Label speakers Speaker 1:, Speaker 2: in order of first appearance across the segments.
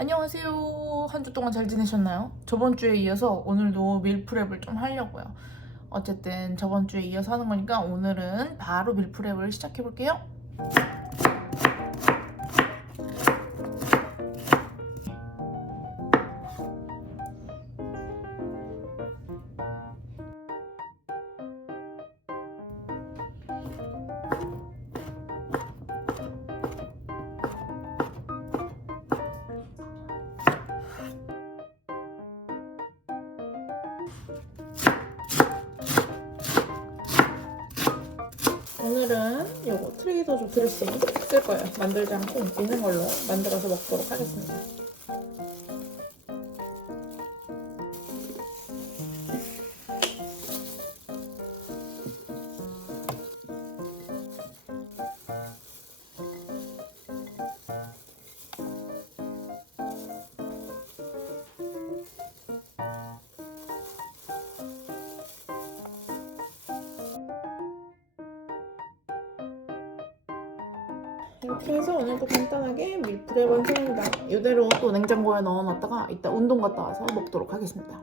Speaker 1: 안녕하세요. 한 주 동안 잘 지내셨나요? 저번 주에 이어서 오늘도 밀프랩을 좀 하려고요. 어쨌든 저번 주에 이어서 하는 거니까 오늘은 바로 밀프랩을 시작해 볼게요. 오늘은 요거 트레이더 조 드레싱 쓸 거예요. 만들지 않고 있는 걸로 만들어서 먹도록 하겠습니다. 이렇게 해서 오늘도 간단하게 밀프랩 완성입니다. 이대로 또 냉장고에 넣어놨다가 이따 운동 갔다 와서 먹도록 하겠습니다.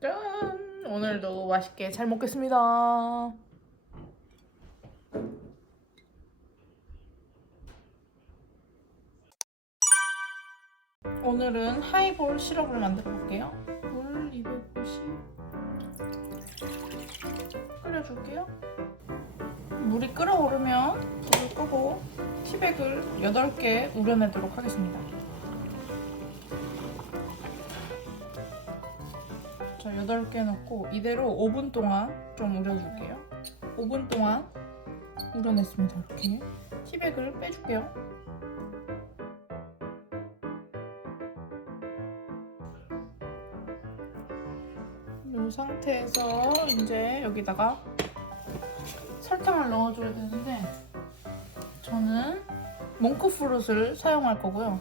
Speaker 1: 짠! 오늘도 맛있게 잘 먹겠습니다. 오늘은 하이볼 시럽을 만들어 볼게요. 물 250 끓여줄게요. 물이 끓어오르면 불을 끄고 티백을 8개 우려내도록 하겠습니다. 자, 8개 넣고 이대로 5분 동안 좀 우려줄게요. 5분 동안 우려냈습니다. 이렇게 티백을 빼줄게요. 이 상태에서 이제 여기다가 설탕을 넣어줘야 되는데 저는 몽크프루트를 사용할 거고요.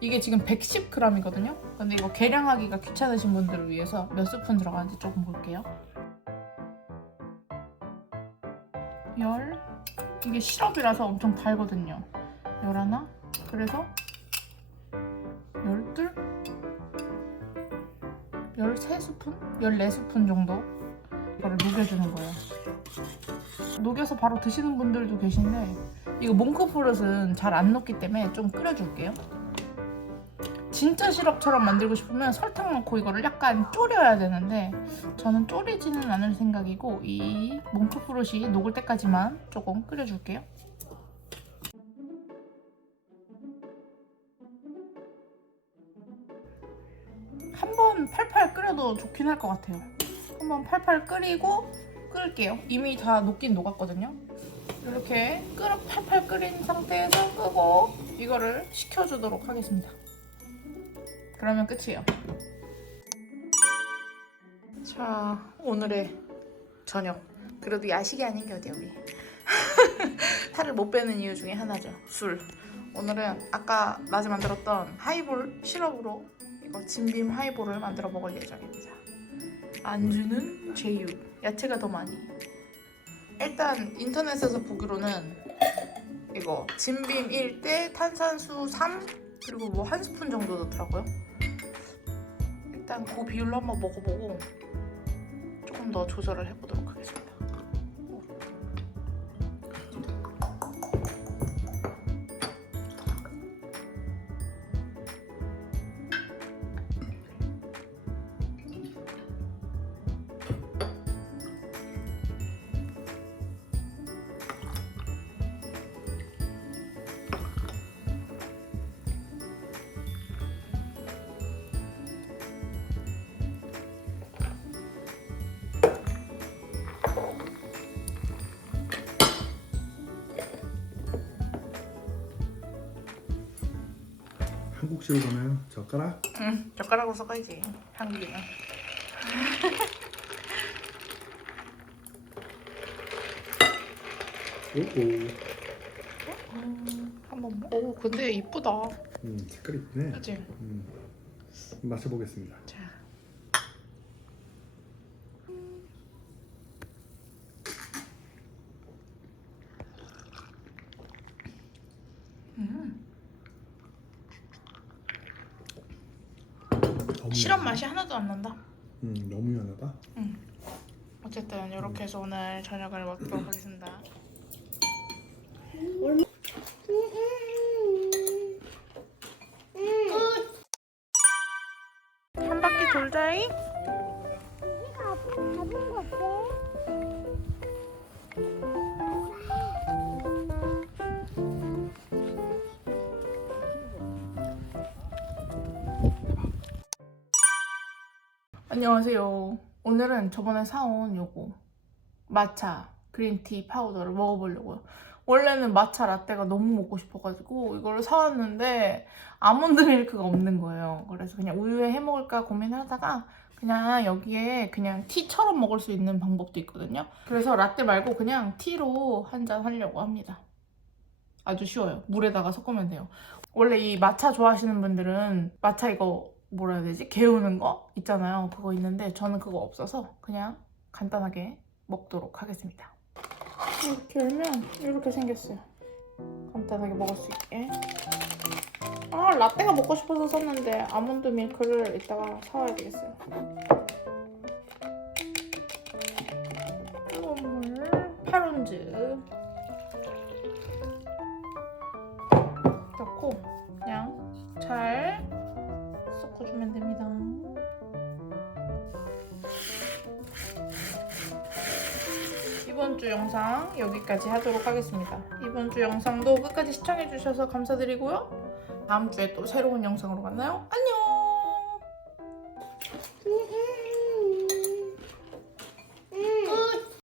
Speaker 1: 이게 지금 110g이거든요. 근데 이거 계량하기가 귀찮으신 분들을 위해서 몇 스푼 들어가는지 조금 볼게요. 열 이게 시럽이라서 엄청 달거든요. 열 하나 그래서 13스푼? 14스푼 정도 이거를 녹여주는 거예요. 녹여서 바로 드시는 분들도 계신데 이거 몽크프릇은 잘 안 녹기 때문에 좀 끓여줄게요. 진짜 시럽처럼 만들고 싶으면 설탕 넣고 이거를 약간 졸여야 되는데 저는 졸이지는 않을 생각이고 이 몽크프릇이 녹을 때까지만 조금 끓여줄게요. 끓여도 좋긴 할 것 같아요. 한번 팔팔 끓이고 끓을게요. 이미 다 녹긴 녹았거든요. 이렇게 끓어 팔팔 끓인 상태에서 끄고 이거를 식혀주도록 하겠습니다. 그러면 끝이에요. 자, 오늘의 저녁. 그래도 야식이 아닌 게 어디야 우리. 살을 못 빼는 이유 중에 하나죠. 술. 오늘은 아까 낮에 만들었던 하이볼 시럽으로 이거 진빔 하이볼을 만들어 먹을 예정입니다. 안주는 제유. 야채가 더 많이. 일단 인터넷에서 보기로는 이거 진빔 1대 탄산수 3 그리고 뭐 한 스푼 정도 넣더라고요. 일단 그 비율로 한번 먹어보고 조금 더 조절을 해보도록 하겠습니다.
Speaker 2: 한국식으로 가나요? 젓가락?
Speaker 1: 응, 젓가락으로 섞어야지. 한국이는.
Speaker 2: 오오
Speaker 1: 음, 한번 먹- 오 근데 이쁘다.
Speaker 2: 음, 색깔 이쁘네.
Speaker 1: 그치?
Speaker 2: 음, 마셔보겠습니다.
Speaker 1: 자. 음,
Speaker 2: 너무
Speaker 1: 시럽
Speaker 2: 연하다.
Speaker 1: 맛이 하나도 안 난다.
Speaker 2: 음, 너무 연하다.
Speaker 1: 어쨌든 이렇게 해서 오늘 저녁을 먹도록 하겠습니다. 한 바퀴 돌자이. 안녕하세요. 오늘은 저번에 사온 요거 마차 그린티 파우더를 먹어보려고요. 원래는 마차 라떼가 너무 먹고 싶어가지고 이걸 사왔는데 아몬드 밀크가 없는 거예요. 그래서 그냥 우유에 해 먹을까 고민하다가 그냥 여기에 그냥 티처럼 먹을 수 있는 방법도 있거든요. 그래서 라떼 말고 그냥 티로 한 잔 하려고 합니다. 아주 쉬워요. 물에다가 섞으면 돼요. 원래 이 마차 좋아하시는 분들은 마차 이거 뭐라 해야 되지? 개우는 거 있잖아요. 그거 있는데 저는 그거 없어서 그냥 간단하게 먹도록 하겠습니다. 이렇게 열면 이렇게 생겼어요. 간단하게 먹을 수 있게. 아 라떼가 먹고 싶어서 샀는데 아몬드 밀크를 이따가 사와야 되겠어요. 뜨거운 물, 파론즈 넣고 그냥 잘 섞어주면 됩니다. 이번 주 영상 여기까지 하도록 하겠습니다. 이번 주 영상도 끝까지 시청해주셔서 감사드리고요. 다음 주에 또 새로운 영상으로 만나요. 안녕!